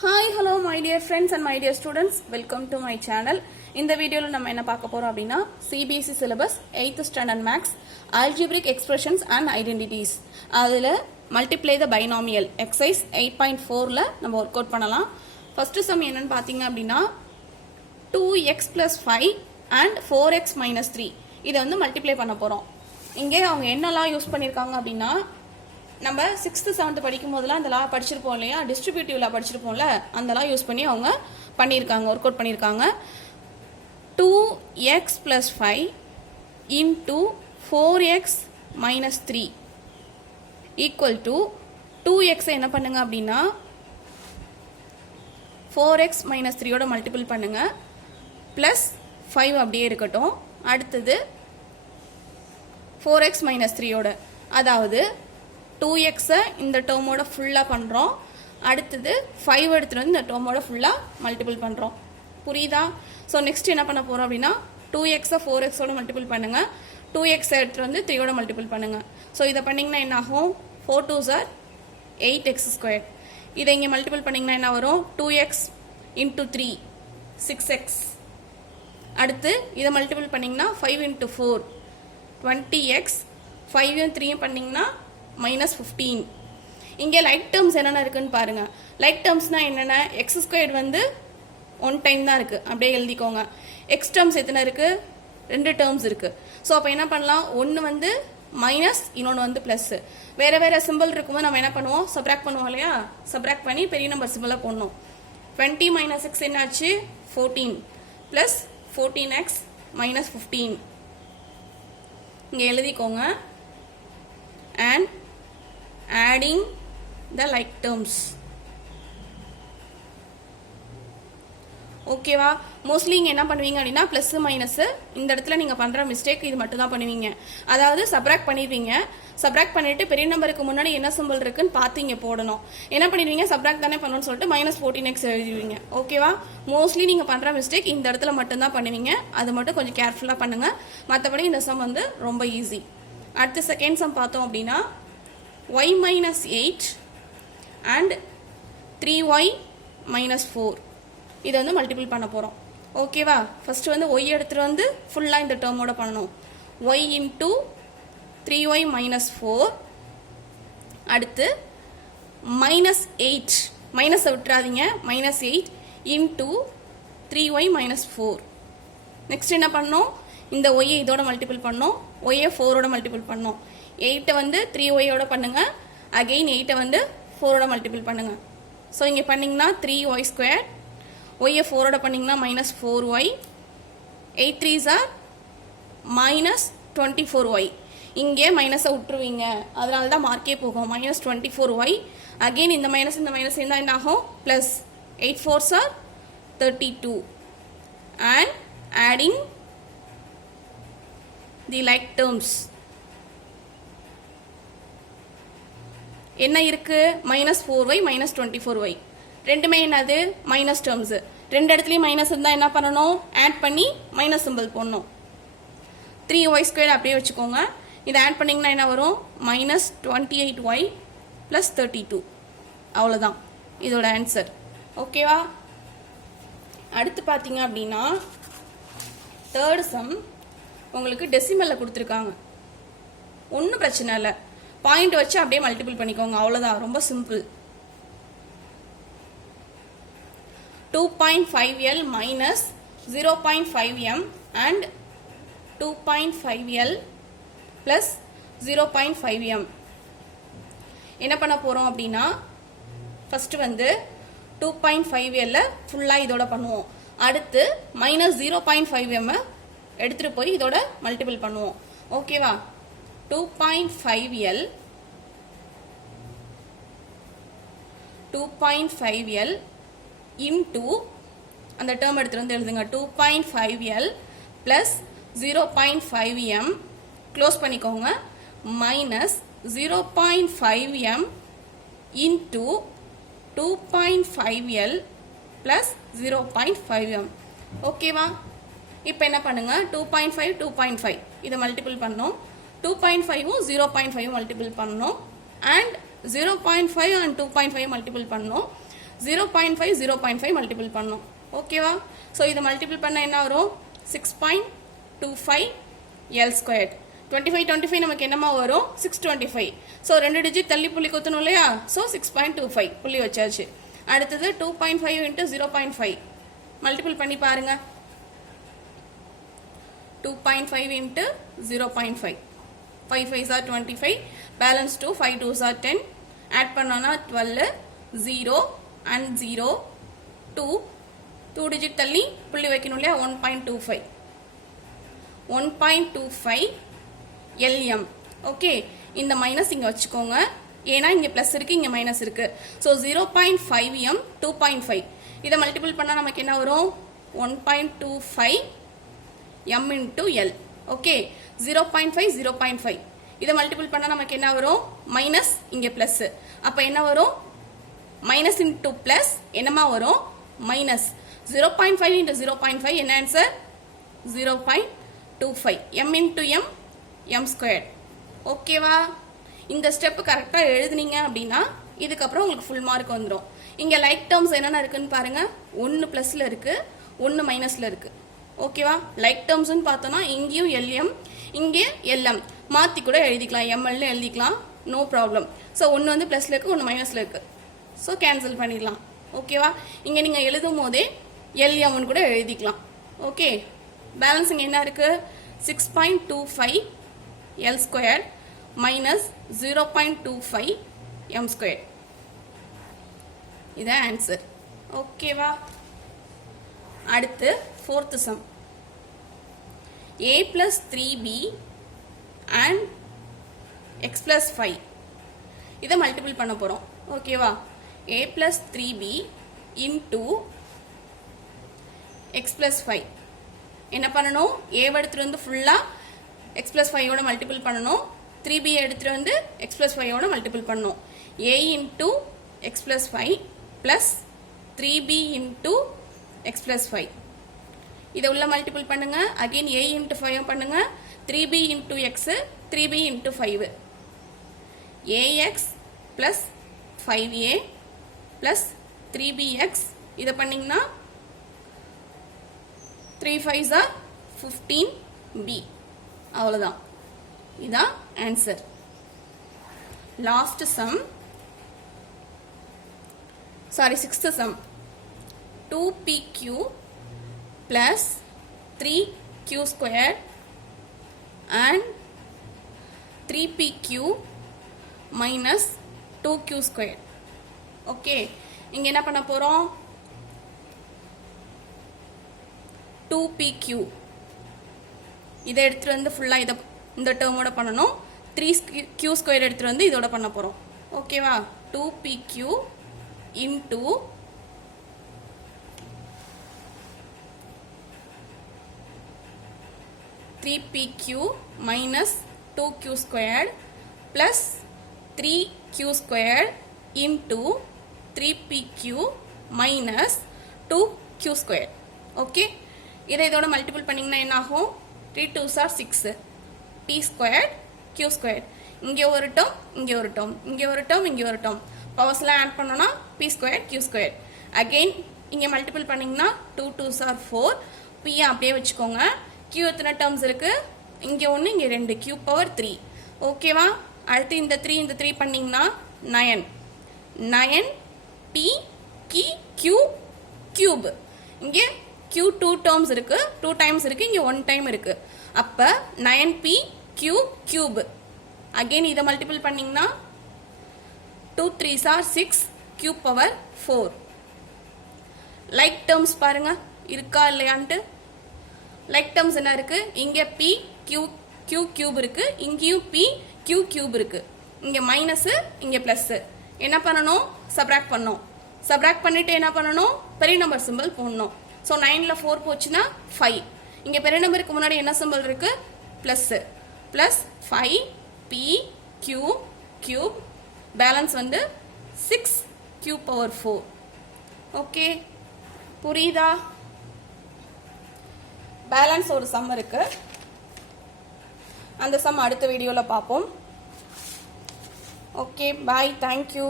Hi, hello my dear friends and my dear students. Welcome to my channel. இந்த வீடியோல நம்ம என்ன பார்க்க போறோம் அப்படினா CBSE syllabus 8th standard maths algebraic expressions and identities. அதுல multiply the binomial exercise 8.4 ல நம்ம work out பண்ணலாம். First sum என்னன்னு பாத்தீங்க அப்படினா 2x plus 5 and 4x minus 3. இதை வந்து multiply பண்ண போறோம். இங்கே அவங்க என்னலாம் யூஸ் பண்ணிருக்காங்க அப்படினா நம்ம 6th 7th படிக்கும் போதெல்லாம் அந்த லா படிச்சிருப்போம் இல்லையா, டிஸ்ட்ரிபியூட்டிவ் லா படிச்சிருப்போம்ல, அந்த லா யூஸ் பண்ணி அவங்க பண்ணியிருக்காங்க, ஒர்க் அவுட் பண்ணியிருக்காங்க. 2x plus 5 into 4x minus 3 equal to 2x என்ன பண்ணுங்க அப்படின்னா 4x minus 3 ஓட மல்டிபிள் பண்ணுங்க, plus 5 அப்படியே இருக்கட்டும். அடுத்தது 4x minus 3 ஓட, அதாவது 2x இந்த டேர்மோட ஃபுல்லா பண்றோம். அடுத்தது 5 எடுத்துட்டு வந்து இந்த டேர்மோட ஃபுல்லா மல்டிபிள் பண்றோம். புரியுதா? சோ நெக்ஸ்ட் என்ன பண்ண போறோம் அப்படினா 2x 4x ஓட மல்டிபிள் பண்ணுங்க, 2x எடுத்துட்டு வந்து 3 ஓட மல்டிபிள் பண்ணுங்க. சோ இத பண்ணீங்கனா என்ன ஆகும்? 4 2s are 8x². இத இங்க மல்டிபிள் பண்ணீங்கனா என்ன வரும்? 2x into 3 6x. அடுத்து இத மல்டிபிள் பண்ணீங்கனா 5 into 4 20x. 5 and 3 பண்ணீங்கனா minus 15. இங்கே லைக் டேர்ம்ஸ் என்னென்ன இருக்குன்னு பாருங்க. லைக் டேர்ம்ஸ்னா என்னென்ன? x² வந்து 1 டைம் தான் இருக்கு, அப்படியே எழுதிக்கோங்க. x டேர்ம்ஸ் எத்தனை இருக்கு? 2 டேர்ம்ஸ் இருக்கு. ஸோ அப்போ என்ன பண்ணலாம்? ஒன்று வந்து மைனஸ், இன்னொன்று வந்து பிளஸ். வேற வேற சிம்பிள் இருக்கும்போது நம்ம என்ன பண்ணுவோம்? சப்ராக்ட் பண்ணுவோம் இல்லையா? சப்ராக்ட் பண்ணி பெரிய நம்பர் சிம்பிளை போடணும். 20 minus x என்னாச்சு? 14 பிளஸ் 14x minus 15. இங்கே எழுதிக்கோங்க. And adding the like terms. ஓகேவா? மோஸ்ட்லி இங்க என்ன பண்ணுவீங்க அப்படின்னா பிளஸ் மைனஸ், இந்த இடத்துல நீங்க பண்ற மிஸ்டேக் இது மட்டும் தான் பண்ணுவீங்க. அதாவது சப்ராக்ட் பண்ணிடுவீங்க. சப்ராக்ட் பண்ணிட்டு பெரிய நம்பருக்கு முன்னாடி என்ன சிம்பிள் இருக்குன்னு பார்த்து இங்க போடணும். என்ன பண்ணிடுவீங்க? சப்ராக்ட் தானே பண்ணணும்னு சொல்லிட்டு minus 14x எழுதிடுவீங்க. ஓகேவா? மோஸ்ட்லி நீங்க பண்ற மிஸ்டேக் இந்த இடத்துல மட்டும் தான் பண்ணுவீங்க. அது மட்டும் கொஞ்சம் கேர்ஃபுல்லா பண்ணுங்க. மற்றபடி இந்த சம் வந்து ரொம்ப ஈஸி. அடுத்த செகண்ட் சம் பார்த்தோம் அப்படின்னா y minus 8 and 3y minus 4 இதை வந்து மல்டிபிள் பண்ண போகிறோம். ஓகேவா? ஃபர்ஸ்ட் வந்து y எடுத்துகிட்டு வந்து ஃபுல்லாக இந்த டேர்மோட பண்ணணும். y into 3y minus 4. அடுத்து minus 8, மைனஸை விட்டுறாதீங்க, minus 8 into 3y minus 4. Next என்ன பண்ணணும்? இந்த y இதோட மல்டிபிள் பண்ணோம், y 4 ஓட மல்டிபிள் பண்ணோம். 8 வந்து 3y ஓட பண்ணுங்க, அகைன் 8 வந்து 4 ஓட மல்டிபிள் பண்ணுங்க. ஸோ இங்கே பண்ணிங்கன்னா 3y², y 4 ஓட பண்ணிங்கன்னா minus 4y, 8 3s are minus 24y. இங்கே மைனஸை விட்டுருவீங்க, அதனால தான் மார்க்கே போகும். minus 24y, அகைன் இந்த மைனஸ் இருந்தால் என்ன ஆகும்? Plus 8 4s are 32. and adding the like terms. என்ன இருக்கு? minus 4y minus 24y. ரெண்டுமே என்னது? Minus terms. ரெண்டு இடத்துலயும் மைனஸ் இருந்தா என்ன பண்ணணும்? ஆட் பண்ணி மைனஸ் சிம்பிள் போடணும். 3y² அப்படியே வச்சுக்கோங்க. இதை ஆட் பண்ணீங்கன்னா என்ன வரும்? minus 28y plus 32. அவ்வளோதான் இதோட ஆன்சர். ஓகேவா? அடுத்து பார்த்தீங்க அப்படின்னா தேர்ட் சம் உங்களுக்கு டெசிமல்ல கொடுத்துருக்காங்க. ஒன்றும் பிரச்சனை இல்லை, பாயிண்ட் வச்சு அப்படியே மல்டிபிள் பண்ணிக்கோங்க, அவ்வளோதான். ரொம்ப simple. 2.5l minus 0.5m and 2.5l plus 0.5m. என்ன பண்ண போறோம் அப்படின்னா ஃபர்ஸ்ட் வந்து 2.5l ஃபுல்லா இதோட பண்ணுவோம். அடுத்து மைனஸ் 0.5m எடுத்துட்டு போய் இதோட மல்டிபிள் பண்ணுவோம். ஓகேவா? 2.5l into அந்த டேர்ம் எடுத்துட்டு வந்து எழுதுங்க. 2.5l plus 0.5m க்ளோஸ் பண்ணிக்கோங்க, minus 0.5m into 2.5l plus 0.5m. ஓகேவா? இப்போ என்ன பண்ணுங்க? 2.5 2.5 இதை மல்டிபிள் பண்ணோம். 2.5 0.5 மல்டிபிள் பண்ணோம். அண்ட் 0.5 and 2.5 மல்டிபிள் பண்ணோம். 0.5 0.5 மல்டிபிள் பண்ணணும். ஓகேவா? ஸோ இதை மல்டிபிள் பண்ண என்ன வரும்? 6.25 L squared. 25 நமக்கு என்னமா வரும்? 625. ஸோ 2 டிஜிட் தள்ளி புள்ளி குத்தணும் இல்லையா? ஸோ 6.25 புள்ளி வச்சாச்சு. அடுத்தது 2.5 into 0.5 மல்டிபிள் பண்ணி பாருங்க. 2.5 into 0.5. 5 5s are 25. Balance 2. 5 2s are 10. Add பண்ணோம்னா 12. 0 and 0. 2 டிஜிட் தள்ளி புள்ளி வைக்கணும் இல்லையா? 1.25. 1.25 LM. ஓகே, இந்த மைனஸ் இங்க வச்சுக்கோங்க. ஏன்னா இங்க பிளஸ் இருக்கு, இங்க மைனஸ் இருக்கு. ஸோ 0.5 M 2.5 இதை மல்டிபிள் பண்ணா நமக்கு என்ன வரும்? 1.25 M into L. ஓகே, 0.5 0.5 இதை மல்டிபிள் பண்ணா நமக்கு என்ன வரும்? மைனஸ், இங்க பிளஸ். அப்ப என்ன வரும்? மைனஸ் இன்டூ பிளஸ் என்னமா வரும்? மைனஸ். 0.5 into 0.5 என்ன answer? 0.25 M into M M squared. ஓகேவா? இந்த ஸ்டெப் கரெக்டா எழுதுனீங்க அப்படின்னா இதுக்கப்புறம் உங்களுக்கு ஃபுல் மார்க் வந்துடும். இங்க லைக் டேர்ம்ஸ் என்னென்ன இருக்குன்னு பாருங்க. 1 பிளஸ்ல இருக்கு, 1 மைனஸ்ல இருக்கு. ஓகேவா? லைக் டேர்ம்ஸ்னு பார்த்தோம்னா இங்கேயும் LM, இங்கே LM மாத்தி கூட எழுதிக்கலாம், MLன்னு எழுதிக்கலாம், நோ ப்ராப்ளம். ஸோ 1 வந்து பிளஸ்ல இருக்கு, 1 மைனஸ்ல இருக்கு. ஸோ கேன்சல் பண்ணிடலாம். ஓகேவா? இங்க நீங்க எழுதும் போதே LMன்னு கூட எழுதிக்கலாம். ஓகே, பேலன்ஸ் இங்க என்ன இருக்கு? 6.25 L squared minus 0.25 M squared. இதான் ஆன்சர். ஓகேவா? அடுத்து fourth sum. A plus 3B and x plus 5 இதை மல்டிபிள் பண்ண போறோம். ஓகேவா? A plus 3B into x plus 5 என்ன பண்ணணும்? A எடுத்துட்டு வந்து ஃபுல்லா x plus 5 ஓட மல்டிபிள் பண்ணணும். 3B எடுத்துட்டு வந்து x plus 5 ஓட மல்டிபிள் பண்ணணும். A into x plus 5 plus 3B into x plus 5 இதை உள்ள மல்டிபிள் பண்ணுங்க. அகைன் A into 5 பண்ணுங்க. 3B into x, 3B into 5 ax plus 5a plus 3bx இதை பண்ணீங்கன்னா 3 5s are 15b. அவ்வளவுதான். இதான் answer. Last some, sorry sixth some. 2pq plus 3q squared and 3pq minus 2q squared. Okay, இங்க என்ன பண்ண போறோம்? 2pq இதை எடுத்துட்டு வந்து ஃபுல்லா இந்த டேர்மோட பண்ணணும். 3q ஸ்கொயர் எடுத்துட்டு வந்து இதோட பண்ண போறோம். ஓகேவா? 2pq into 3pq minus 2q squared plus 3q squared into 3pq minus 2q squared. Okay, இதை இதோட மல்டிபிள் பண்ணீங்கன்னா என்ன ஆகும்? 3 2s are 6 p squared q squared. இங்கே ஒரு டேர்ம், இங்கே ஒரு டேர்ம், இங்கே ஒரு டேர்ம், இங்கே ஒரு டேர்ம். பவர்ஸ்லாம் ஆட் பண்ணோம்னா p squared q squared. Again இங்கே மல்டிபிள் பண்ணீங்கன்னா 2 2s are 4 p அப்படியே வச்சுக்கோங்க. q எத்தனை டேர்ம்ஸ் இருக்கு? இங்கே ஒன்று, இங்கே 2, q பவர் 3. ஓகேவா? அடுத்து இந்த 3 பண்ணீங்கன்னா 9 9 p q கியூப். இங்கே q 2 டேர்ம்ஸ் இருக்கு, 2 டைம்ஸ் இருக்கு, இங்கே 1 டைம் இருக்கு. அப்ப 9p q கியூப். அகைன் இதை மல்டிபிள் பண்ணீங்கன்னா 2 3s are 6 q power 4. Like terms பாருங்க இருக்கா இல்லையான்ட்டு. லைக் டேர்ம்ஸ் என்ன இருக்கு? இங்க p q கியூப் இருக்கு, இங்கேயும் p q கியூப் இருக்கு. இங்க மைனஸ், இங்க பிளஸ். என்ன பண்ணணும்? சப்ராக்ட் பண்ணணும். சப்ராக்ட் பண்ணிட்டு என்ன பண்ணணும்? பெரிய நம்பர் சிம்பிள் போடணும். ஸோ 9ல 4 போச்சுன்னா 5. இங்க பெரிய நம்பருக்கு முன்னாடி என்ன சிம்பிள் இருக்கு? Plus. Plus 5 p q cube. Balance வந்து 6 q பவர் 4. ஓகே, புரியுதா? பேலன்ஸ் ஒரு சம் இருக்கு, அந்த சம் அடுத்த வீடியோல பார்ப்போம். ஓகே, பாய், தேங்க்யூ.